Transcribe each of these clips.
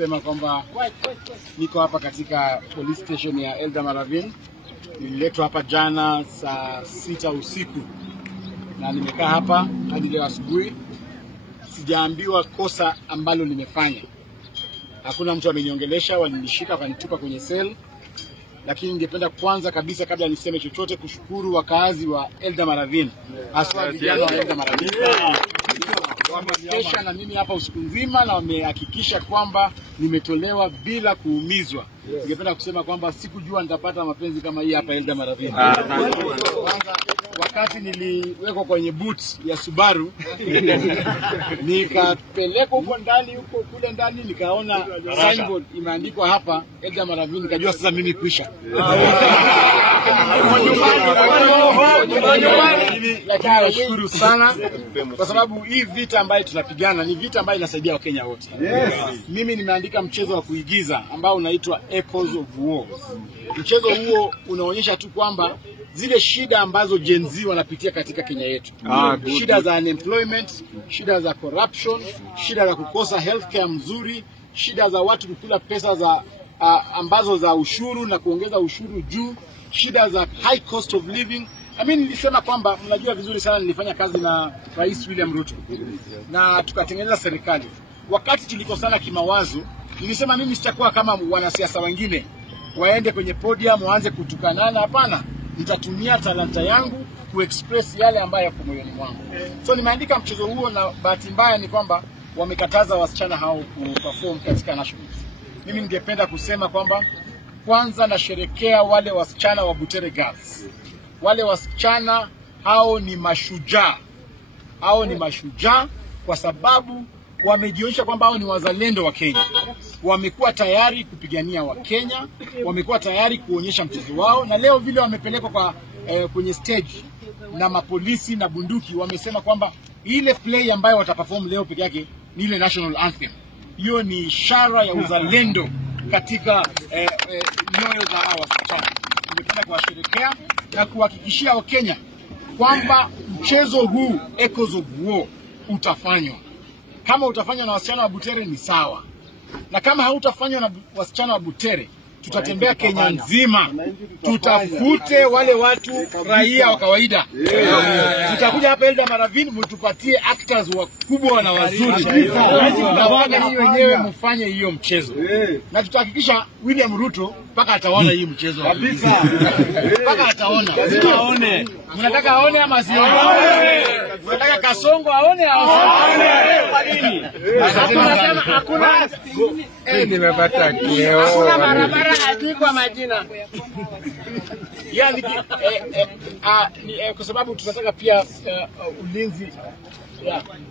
kusema kwamba niko hapa katika police station ya Eldama Ravine. Nililetwa hapa jana saa 6 usiku na nimekaa hapa hadi leo asubuhi. Sijaambiwa kosa ambalo nimefanya. Hakuna mtu ameniongelesha, walinishika wakanitupa kwenye cell. Lakini ningependa kwanza kabisa kabla niseme chochote kushukuru wakaazi wa Eldama Ravine. Hasa vijana wa Eldama Ravine. Wamekesha na mimi hapa usiku nzima na wamehakikisha kwamba nimetolewa bila kuumizwa. Ningependa kusema kwamba sikujua nitapata mapenzi kama hii hapa Eldama Ravine. Wakati niliwekwa kwenye boot ya Subaru nikapelekwa huko ndani kule ndani nikaona signboard imeandikwa hapa Eldama Ravine, nikajua sasa mimi kwisha. Lakini nashukuru sana kwa sababu hii vita ambayo tunapigana ni vita ambayo inasaidia Wakenya wote. Mimi nimeandika mchezo wa kuigiza ambao unaitwa Echoes of War. Mchezo huo unaonyesha tu kwamba zile shida ambazo Gen Z wanapitia katika Kenya yetu. Shida za unemployment, shida za corruption, shida za kukosa healthcare mzuri, shida za watu kukula pesa za ambazo za ushuru na kuongeza ushuru juu, shida za high cost of living. Nilisema kwamba mnajua vizuri sana nilifanya kazi na Rais William Ruto na tukatengeneza serikali. Wakati tulikosana kimawazo, nilisema mimi sitakuwa kama wanasiasa wengine waende kwenye podium waanze kutukanana. Hapana, nitatumia talanta yangu kuexpress yale ambayo yako moyoni mwangu. So nimeandika mchezo huo na bahati mbaya ni kwamba wamekataza wasichana hao kuperform katika nationals. Mimi ningependa kusema kwamba kwanza nasherekea wale wasichana wa Butere Girls. Wale wasichana hao ni mashujaa. Hao ni mashujaa kwa sababu wamejionyesha kwamba hao ni wazalendo wa Kenya. Wamekuwa tayari kupigania wa Kenya, wamekuwa tayari kuonyesha mchezo wao, na leo vile wamepelekwa kwenye stage na mapolisi na bunduki, wamesema kwamba ile play ambayo wataperform leo peke yake ni ile national anthem. Hiyo ni ishara ya uzalendo katika nyoyo za hao wasichana. Ningependa kuwasherehekea na kuhakikishia Wakenya kwamba mchezo huu Echoes of War utafanywa. Kama utafanywa na wasichana wa Butere ni sawa. Na kama hautafanywa na wasichana wa Butere, tutatembea Kenya nzima. Tutafute wale watu raia wa kawaida. Tutakuja hapa Eldama Ravine mtupatie actors wakubwa na wazuri. Na mpaka nyinyi wenyewe mfanye hiyo mchezo. Na tutahakikisha William Ruto mpaka ataona hii mchezo kabisa. Mpaka ataona. Aone. Mnataka aone ama sione? Mnataka Kasongo aone au asione? Kwa nini? Hakuna nimepata kioo. Hakuna barabara kwa majina. Yani kwa sababu tunataka pia ulinzi.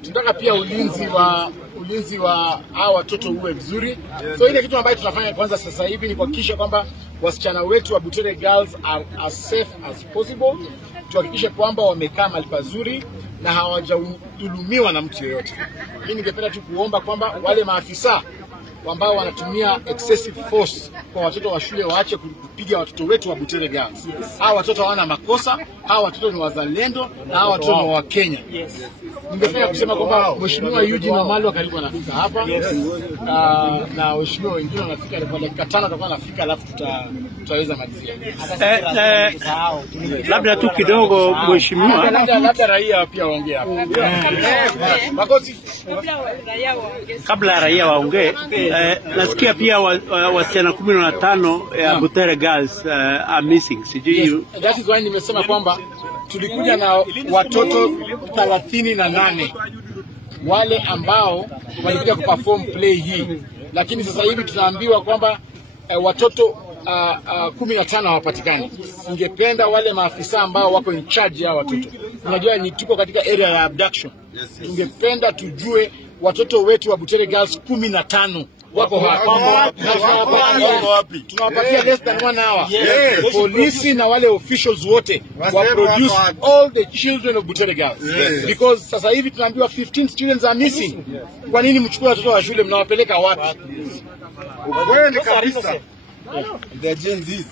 Tunataka pia ulinzi wa hao watoto uwe vizuri. So ile kitu ambayo tunafanya kwanza sasa hivi ni kuhakikisha kwamba wasichana wetu wa Butere Girls are as safe as possible. Tuhakikishe kwamba wamekaa mahali pazuri na hawajadhulumiwa na mtu yeyote. Mimi ningependa tu kuomba kwamba wale maafisa ambao wanatumia excessive force kwa watoto wa shule waache kupiga watoto wetu wa Butere Girls. Hao watoto hawana makosa, hao watoto ni wazalendo na hao watoto ni wa Kenya. Ningependa kusema kwamba Mheshimiwa Eugene Wamalwa karibu anafika hapa na waheshimiwa wengine wanafika kwa dakika 5 tutakuwa anafika alafu tutaweza malizia. Labda tu kidogo mheshimiwa, labda raia pia waongee hapa. Makosi kabla raia waongee, nasikia pia wasichana 15 ya Butere Girls are missing. Sijui that is why nimesema kwamba tulikuja na watoto 38 wale ambao walikuja kuperform play hii, lakini sasa hivi tunaambiwa kwamba watoto 15 hawapatikani. Ningependa wale maafisa ambao wako in charge ya watoto, unajua ni tuko katika area ya abduction, tungependa tujue watoto wetu wa Butere Girls 15 wako wapi. Tunawapatia less than 1 hour. Polisi na wale officials wote wa produce all the children of Butere Girls. Because sasa hivi tunaambiwa 15 students are missing. Kwa nini mchukue watoto wa shule mnawapeleka wapi? Wewe ni kabisa. The Gen Z